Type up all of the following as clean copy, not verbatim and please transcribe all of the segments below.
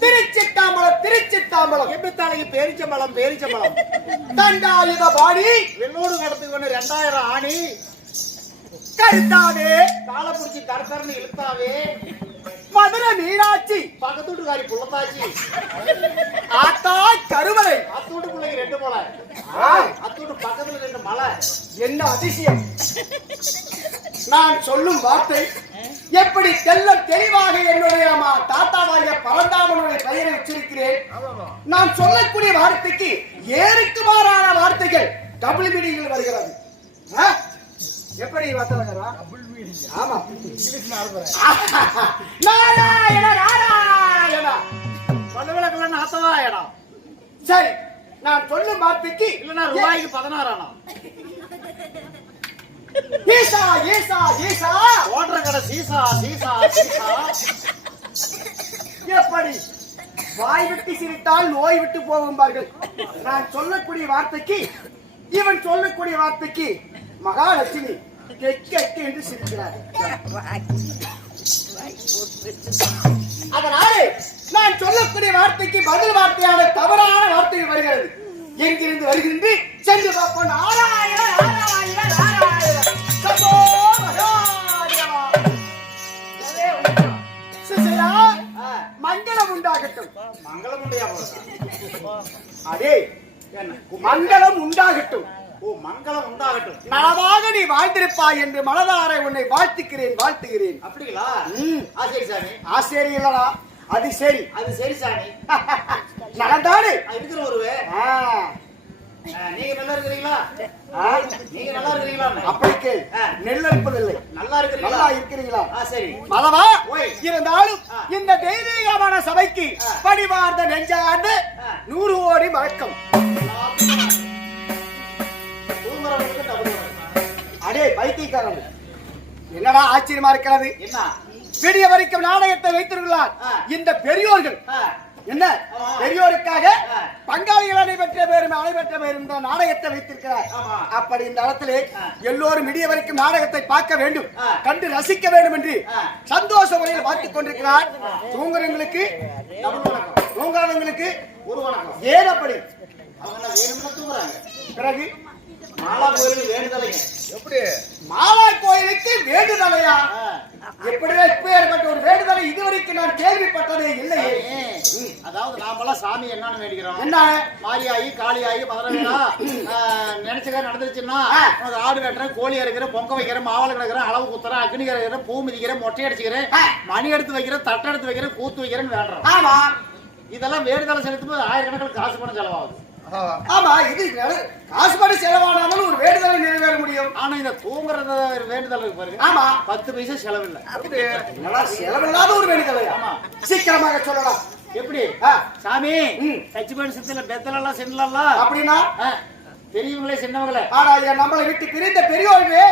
திருச்சிட்டாம்பலம் பேரிச்சம்பளம் எம்பித்தாளைக்கு பேரிச்சம்பளம் பேரிச்சம்பளம் தண்டாயுத பாடி வெள்ளோடு கடத்துக்கு 2000 ஆணி கருத்தாவே காலை பிடிச்சி தரத்தரன்னு இழுத்தாவே மதுரை மீனாட்சி பக்கத்து வீட்டுக்காரி புள்ளத்தாச்சி ஆத்தா கருவறை அத்தூட்டு பிள்ளைக்கு 2 மலை அத்தூட்டு பக்கத்துல 2 மலை என்ன அதிசயம் நான் சொல்லும் வார்த்தை எப்படி தெல்லம் தெளிவாக என்னுடைய தாத்தாவாகிய பரந்தாமனுடைய பெயரை உச்சரிக்கிறேன். நான் சொல்லக்கூடிய வார்த்தைக்கு ஏருக்கு மாறான வார்த்தைகள் டபுள் மீனிங்கில் வருகிறது. எப்படி வார்த்தை? ஆமா நாராயண நாராயண பல்லவிளக்கெல்லாம் நாத்தவாயடா. சரி, நான் சொல்லும் வார்த்தைக்கு இல்லைன்னா ரூபாய்க்கு 16 ஆனா ஈசா ஈசா ஈசா ஓடுற கடை சீசா சீசா சீசா. எப்படி வாய் விட்டு சிரித்தால் நோய் விட்டு போகும்பார்கள். நான் சொல்லக்கூடிய வார்த்தைக்கு இவன் சொல்லக்கூடிய வார்த்தைக்கு மகாலட்சுமி கெக்க என்று சிரிக்கிறார். அதனாலே நான் சொல்லக்கூடிய வார்த்தைக்கு பதில் வார்த்தையான தவறான வார்த்தைகள் வருகிறது. எங்கிருந்து வருகின்ற சென்று பார்ப்போம். நாராயண நாராயண நாராயண சம்போ மகாதேவா. சுசீலா, மங்களம் உண்டாகட்டும். மங்களம் உண்டையா போறதா? அடே மங்களம் உண்டாகட்டும். ஓ, மங்களம் உண்டாகட்டும். நலமாக நீ வாழ்ந்திருப்பாய் என்று மனதார உன்னை வாழ்த்துக்கிறேன் வாழ்த்துகிறேன். அப்படிங்களா? சரி சாமி. சரி இல்லடா, அது சரி. அது சரி சாமி. நடந்தாடு இருக்கிற ஒருவே நீங்க நல்லா இருக்கிறீங்களா? நீங்க நல்லா இருக்கிறீங்களா? அப்படிக்கு நெல் அறுப்பதில்லை. நல்லா இருக்கிறீங்களா? நல்லா இருக்கிறீங்களா? சரி மதவா இருந்தாலும் இந்த தெய்வீகமான சபைக்கு பணிவார்ந்த நெஞ்சார்ந்த 100 கோடி வணக்கம். அடே பைத்தியக்காரன், என்னடா ஆச்சரியமா இருக்கிறது? என்ன விடிய வரைக்கும் நாடகத்தை வைத்திருக்கிறார் இந்த பெரியோர்கள். என்ன பெரியோருக்காக பங்காளிகள் அனைவற்ற பேரும் அனைவற்ற பேரும் இந்த நாடகத்தை வைத்திருக்கிறார். அப்படி இந்த இடத்திலே எல்லோரும் விடிய வரைக்கும் நாடகத்தை பார்க்க வேண்டும், கண்டு ரசிக்க வேண்டும் என்று சந்தோஷ முறையில் பார்த்துக் கொண்டிருக்கிறார். தூங்குறவங்களுக்கு தூங்குறவங்களுக்கு ஒரு வணக்கம். ஏன் அப்படி? அவங்க வேணும்னா தூங்குறாங்க. பிறகு மாலா கோயிலுக்கு வேண்டுதலைங்க. எப்படி மாலா கோயிலுக்கு வேண்டுதலையா? எப்படி இப்பேற்பட்ட ஒரு வேண்டுதலை இதுவரைக்கும் நான் கேள்விப்பட்டதே இல்லையே. அதாவது நாமெல்லாம் சாமி என்னன்னு வேண்டிக்கிறோம். என்ன மாரியாயி காளியாயி மதுரா நினைச்சதா நடந்துருச்சுன்னா ஆடு வெட்டுறேன், கோழி அறுக்கிறேன், பொங்க வைக்கிறேன், மாவளை கிடக்கிறேன், அளவு குத்துறேன், அக்னி கரைக்கிறேன், பூ மிதிக்கிறேன், மொட்டை அடிச்சுக்கிறேன், மணி எடுத்து வைக்கிறேன், தட்டை எடுத்து வைக்கிறேன், கூத்து வைக்கிறேன்னு வேண்டுறோம். ஆமா, இதெல்லாம் வேண்டுதலை செலுத்தும் போது ஆயிரக்கணக்கில் காசு பணம் செலவாகுது. ஆமா, இது காசு பணம் செலவானாலும் ஒரு வேண்டுதலை நிறைவேற முடியும். ஆனா இந்த தூங்குறது வேண்டுதல் பாருங்க. ஆமா, 10 பைசா செலவில்லை. செலவில்லாத ஒரு வேண்டுதலை. ஆமா, சீக்கிரமாக சொல்லலாம். எப்படி சாமி? கட்சி பண்ணி சித்தல பெத்தலாம் சென்னலாம் அப்படின்னா பெரியவங்களே சின்னவங்களே நம்மளை விட்டு பிரிந்த பெரியோர்களே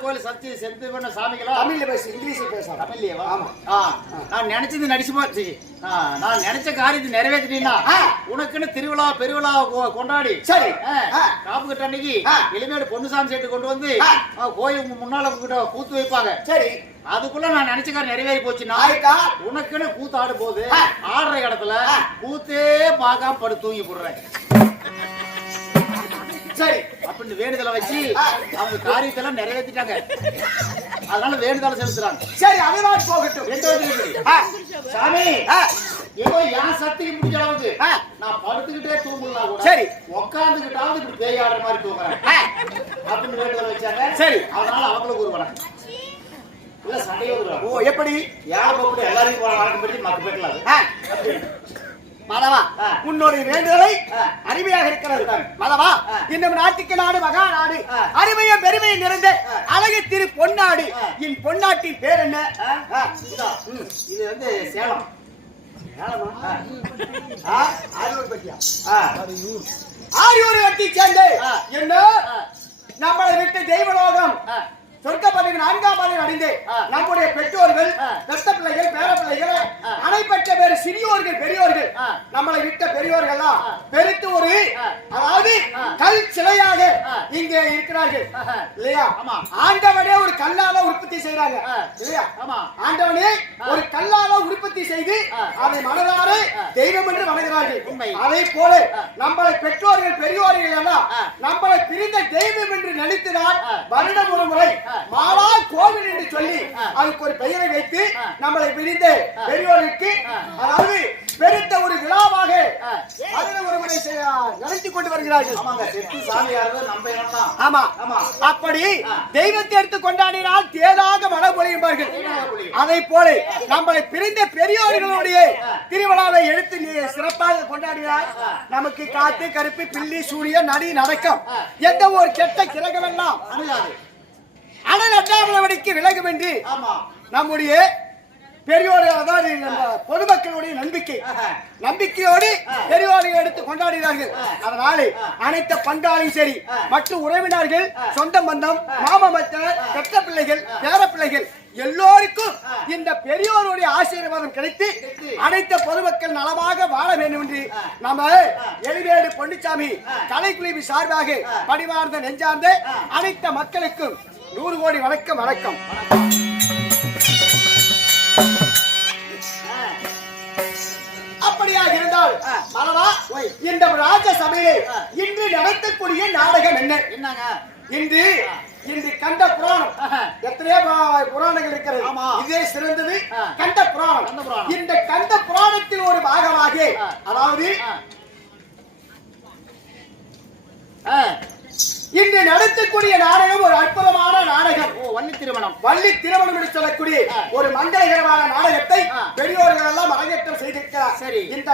கோயில் சத்தி செத்து பண்ண சாமிகளா? தமிழ்ல பேசு, இங்கிலீஷ்ல பேச. தமிழ்லயே? நான் நினைச்சது நடிச்சு போச்சு. நான் நினைச்ச காரியத்தை நிறைவேற்றிட்டீங்கன்னா உனக்குன்னு திருவிழா பெருவிழா கொண்டாடி சரி காப்பு கட்ட அன்னைக்கு எளிமையோட பொன்னுசாமி சேர்த்து கொண்டு வந்து கோயில் முன்னால கூத்து வைப்பாங்க. சரி, அதுக்குள்ள நான் நினைச்ச காரியம் நிறைவேறி போச்சுன்னா உனக்குன்னு கூத்து ஆடும் போது ஆடுற இடத்துல கூத்தே பார்க்காம படு தூங்கி போடுறேன். சரி, அப்படின்னு வேண்டுதலை வச்சு அவங்க காரியத்தை எல்லாம் நிறைவேற்றிட்டாங்க. அதனால வேண்டுதலை செலுத்துறாங்க. சரி, அதெல்லாம் போகட்டும். சாமி, ஏதோ என் சக்திக்கு முடிஞ்ச அளவுக்கு நான் படுத்துக்கிட்டே தூங்கலாம் கூட சரி உட்காந்துக்கிட்டாவது இப்படி பேய் ஆடுற மாதிரி தூங்குறேன் அப்படின்னு வேண்டுதலை வச்சாங்க. சரி, அதனால அவங்களுக்கு ஒரு வணக்கம். இல்ல சண்டையே ஒரு ஓ எப்படி யாரும் கூட எல்லாரையும் வணக்கம் பற்றி மக்க பேட்டலாம். மதவா, உன்னுடைய வேண்டுதலை அருமையாக இருக்கிறது. மதவா, இன்னும் நாட்டுக்கு நாடு மகா நாடு, அருமையும் பெருமையும் நிறைந்த அழகு திரு பொன்னாடு. என் பொன்னாட்டின் பேர் என்ன? இது வந்து சேலம். ஆரியூர் கட்டி சேர்ந்து என்ன நம்மளை விட்டு தெய்வலோகம் சொர்க்கப்பதிக்கு 4ஆம் ஆண்டில் அடைந்து நம்முடைய பெற்றோர்கள், பெத்த பிள்ளைகள், பேர பிள்ளைகள், அனைப்பட்ட பேர் சிறியோர்கள், பெரியோர்கள், நம்மளை விட்ட பெரியோர்கள்லாம் பெருத்து ஒரு அதாவது கல் சிலையாக இங்கே இருக்கிறார்கள் இல்லையா? ஆண்டவனே ஒரு கல்லால உற்பத்தி செய்யறாங்க இல்லையா? ஆண்டவனே ஒரு கல்லால உற்பத்தி செய்து அதை மனதார தெய்வம் என்று வணங்குகிறார்கள். அதை போல நம்மளை பெற்றோர்கள், பெரியோர்கள் எல்லாம் நம்மளை பிரிந்த தெய்வம் என்று நினைத்துதான் வருடம் ஒரு முறை மாலா கோவில் என்று சொல்லி அதுக்கு ஒரு பெயரை வைத்து நம்மளை பிரிந்த பெரியோருக்கு அதாவது பெருத்த ஒரு விழாவாக வருடம் ஒரு முறை நடத்தி கொண்டு வருகிறார்கள். ஆமா, அப்படி தெய்வத்தை எடுத்து கொண்டாடினால் தேதாக மழை பொழியும்பார்கள். அதை போல நம்மளை பிரிந்த பெரியோர்களுடைய திருவிழாவை எடுத்து நீ சிறப்பாக கொண்டாடினால் நமக்கு காத்து, கருப்பு, பில்லி, சூரியன், நடி, நடக்கம் எந்த ஒரு கெட்ட கிரகம் எல்லாம் அனல் விலகும் என்று நம்முடைய பெரியோர்கள் அதாவது பொதுமக்களுடைய நம்பிக்கையோடு பெரியோர்கள் எடுத்து கொண்டாடுகிறார்கள். அதனால அனைத்து பங்காளியும் சரி மற்றும் உறவினர்கள், சொந்த பந்தம், மாமா மச்சான், பெற்ற பிள்ளைகள், பேர பிள்ளைகள் எல்லோருக்கும் இந்த பெரியோருடைய ஆசீர்வாதம் கிடைத்து அனைத்து பொதுமக்கள் நலமாக வாழ வேண்டும் என்று நம்ம எலிவேடு பொன்னிச்சாமி கலைக்குழுவி சார்பாக பணிவார்ந்த நெஞ்சார்ந்த அனைத்து மக்களுக்கும் 100 கோடி வணக்கம். அப்படியாக இருந்தால் இந்த ராஜசபையை இன்று நடத்தக்கூடிய நாடகம் என்னங்க? இன்று கண்ட புராணம் எத்தனையோ புராணங்கள் இருக்கிறது. இதே சிறந்தது கண்ட புராணம். இந்த கண்ட புராணத்தில் ஒரு பாகமாக அதாவது இன்று நடத்தக்கூடிய நாடகம் ஒரு அற்புதமான நாடகம். வள்ளி திருமணம் என்று சொல்லக்கூடிய ஒரு மங்களகரமான நாடகத்தை பெரியோர்கள் எல்லாம் அரங்கேற்றம் செய்திருக்கிறார். இந்த